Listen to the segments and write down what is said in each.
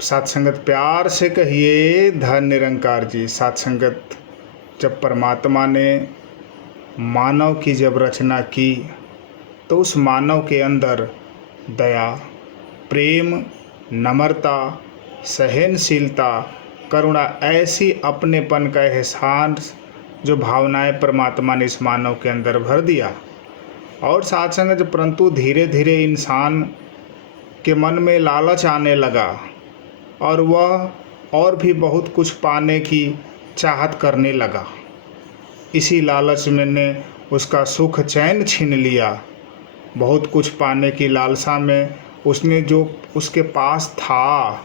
साथ संगत प्यार से कहिए धन निरंकार जी। साथ संगत जब परमात्मा ने मानव की जब रचना की तो उस मानव के अंदर दया, प्रेम, नम्रता, सहनशीलता, करुणा, ऐसी अपनेपन का एहसास जो भावनाएं परमात्मा ने इस मानव के अंदर भर दिया। और साथ संगत परंतु धीरे धीरे इंसान के मन में लालच आने लगा और वह और भी बहुत कुछ पाने की चाहत करने लगा। इसी लालच में ने उसका सुख चैन छीन लिया। बहुत कुछ पाने की लालसा में उसने जो उसके पास था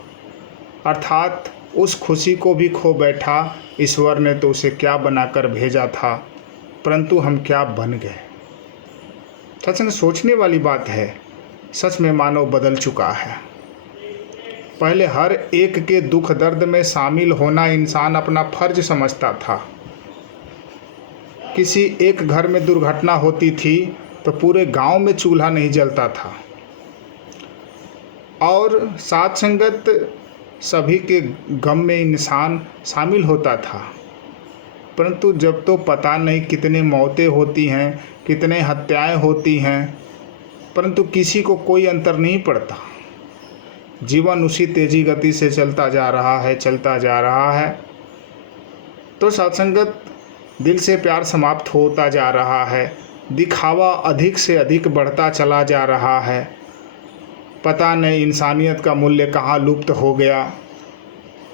अर्थात उस खुशी को भी खो बैठा। ईश्वर ने तो उसे क्या बनाकर भेजा था, परंतु हम क्या बन गए। सच में सोचने वाली बात है। सच में मानव बदल चुका है। पहले हर एक के दुख दर्द में शामिल होना इंसान अपना फर्ज समझता था। किसी एक घर में दुर्घटना होती थी तो पूरे गांव में चूल्हा नहीं जलता था और साथ संगत सभी के गम में इंसान शामिल होता था। परंतु जब तो पता नहीं कितने मौतें होती हैं, कितने हत्याएं होती हैं, परंतु किसी को कोई अंतर नहीं पड़ता। जीवन उसी तेजी गति से चलता जा रहा है। तो सत्संगत दिल से प्यार समाप्त होता जा रहा है। दिखावा अधिक से अधिक बढ़ता चला जा रहा है। पता नहीं इंसानियत का मूल्य कहाँ लुप्त हो गया।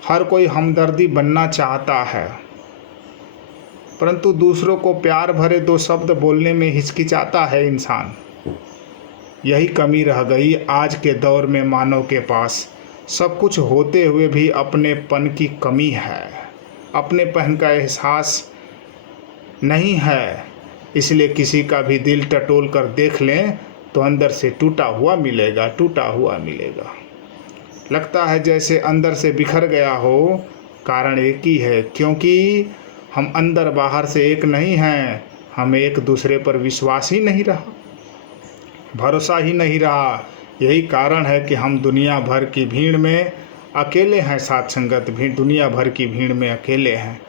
हर कोई हमदर्दी बनना चाहता है, परंतु दूसरों को प्यार भरे दो शब्द बोलने में हिचकिचाता है इंसान। यही कमी रह गई आज के दौर में मानव के पास। सब कुछ होते हुए भी अपनेपन की कमी है, अपनेपन का एहसास नहीं है। इसलिए किसी का भी दिल टटोल कर देख लें तो अंदर से टूटा हुआ मिलेगा। लगता है जैसे अंदर से बिखर गया हो। कारण एक ही है, क्योंकि हम अंदर बाहर से एक नहीं हैं। हमें एक दूसरे पर विश्वास ही नहीं रहा, भरोसा ही नहीं रहा। यही कारण है कि हम दुनिया भर की भीड़ में अकेले हैं। साथ संगत भी दुनिया भर की भीड़ में अकेले हैं।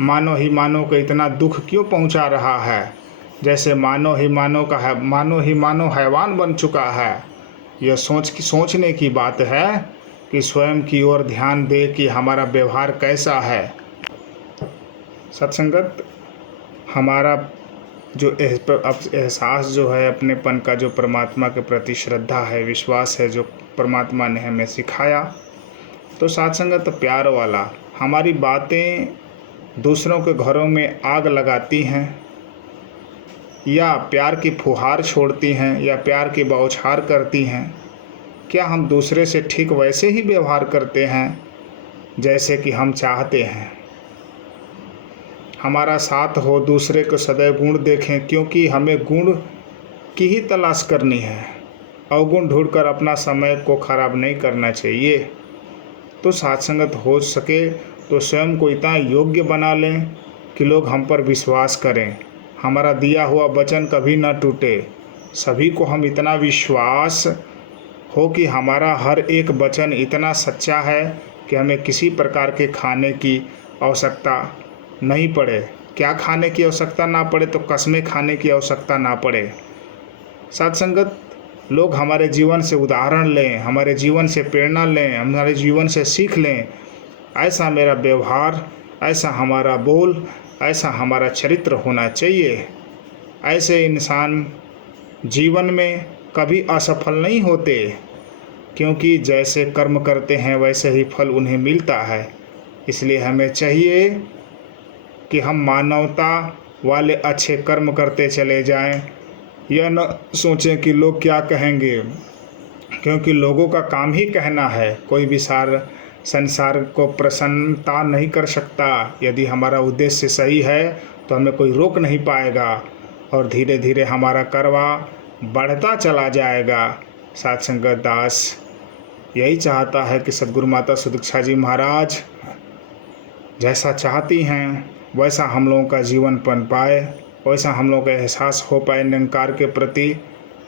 मानो ही मानो को इतना दुख क्यों पहुंचा रहा है, जैसे मानो ही मानो हैवान बन चुका है। यह सोचने की बात है कि स्वयं की ओर ध्यान दे कि हमारा व्यवहार कैसा है। सत्संगत हमारा जो एहसास जो है अपनेपन का, जो परमात्मा के प्रति श्रद्धा है, विश्वास है, जो परमात्मा ने हमें सिखाया, तो सत्संगत प्यार वाला हमारी बातें दूसरों के घरों में आग लगाती हैं या प्यार की फुहार छोड़ती हैं या प्यार की बौछार करती हैं। क्या हम दूसरे से ठीक वैसे ही व्यवहार करते हैं जैसे कि हम चाहते हैं हमारा साथ हो, दूसरे को सदैव गुण देखें, क्योंकि हमें गुण की ही तलाश करनी है। अवगुण ढूंढकर अपना समय को खराब नहीं करना चाहिए। तो सत्संगत हो सके तो स्वयं को इतना योग्य बना लें कि लोग हम पर विश्वास करें, हमारा दिया हुआ वचन कभी ना टूटे। सभी को हम इतना विश्वास हो कि हमारा हर एक वचन इतना सच्चा है कि हमें किसी प्रकार के खाने की आवश्यकता नहीं पड़े। क्या खाने की आवश्यकता ना पड़े तो कस्में खाने की आवश्यकता ना पड़े। सत्संगत लोग हमारे जीवन से उदाहरण लें, हमारे जीवन से प्रेरणा लें, हमारे जीवन से सीख लें। ऐसा मेरा व्यवहार, ऐसा हमारा बोल, ऐसा हमारा चरित्र होना चाहिए। ऐसे इंसान जीवन में कभी असफल नहीं होते, क्योंकि जैसे कर्म करते हैं वैसे ही फल उन्हें मिलता है। इसलिए हमें चाहिए कि हम मानवता वाले अच्छे कर्म करते चले जाएं। यह न सोचें कि लोग क्या कहेंगे, क्योंकि लोगों का काम ही कहना है। कोई भी संसार को प्रसन्नता नहीं कर सकता। यदि हमारा उद्देश्य सही है तो हमें कोई रोक नहीं पाएगा और धीरे धीरे हमारा करवा बढ़ता चला जाएगा। सत्संगत दास यही चाहता है कि सद्गुरु माता सुदीक्षा जी महाराज जैसा चाहती हैं वैसा हम लोगों का जीवन बन पाए, वैसा हम लोगों का एहसास हो पाए निरंकार के प्रति।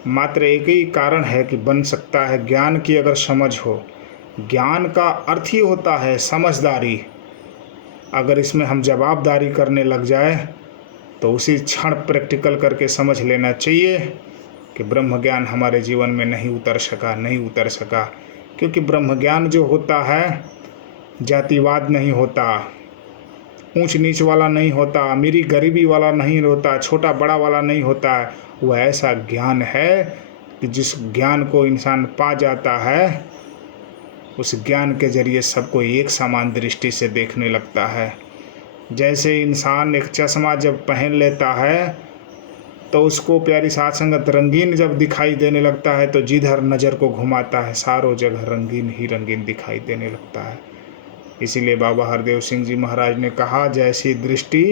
मात्र एक ही कारण है कि बन सकता है, ज्ञान की अगर समझ हो। ज्ञान का अर्थ ही होता है समझदारी। अगर इसमें हम जवाबदारी करने लग जाए तो उसी क्षण प्रैक्टिकल करके समझ लेना चाहिए कि ब्रह्म ज्ञान हमारे जीवन में नहीं उतर सका। क्योंकि ब्रह्म ज्ञान जो होता है जातिवाद नहीं होता, ऊंच नीच वाला नहीं होता, अमीरी गरीबी वाला नहीं होता, छोटा बड़ा वाला नहीं होता। वह ऐसा ज्ञान है कि जिस ज्ञान को इंसान पा जाता है उस ज्ञान के जरिए सबको एक समान दृष्टि से देखने लगता है। जैसे इंसान एक चश्मा जब पहन लेता है तो उसको प्यारी साध संगत रंगीन जब दिखाई देने लगता है तो जिधर नज़र को घुमाता है सारों जगह रंगीन ही रंगीन दिखाई देने लगता है। इसीलिए बाबा हरदेव सिंह जी महाराज ने कहा, जैसी दृष्टि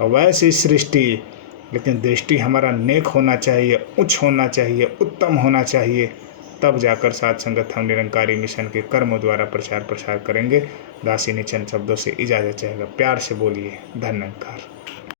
वैसी सृष्टि। लेकिन दृष्टि हमारा नेक होना चाहिए, उच्च होना चाहिए, उत्तम होना चाहिए, तब जाकर साध संगत हम निरंकारी मिशन के कर्मों द्वारा प्रचार प्रसार करेंगे। दासी ने चंद शब्दों से इजाज़त चाहेगा। प्यार से बोलिए धन्यवाद।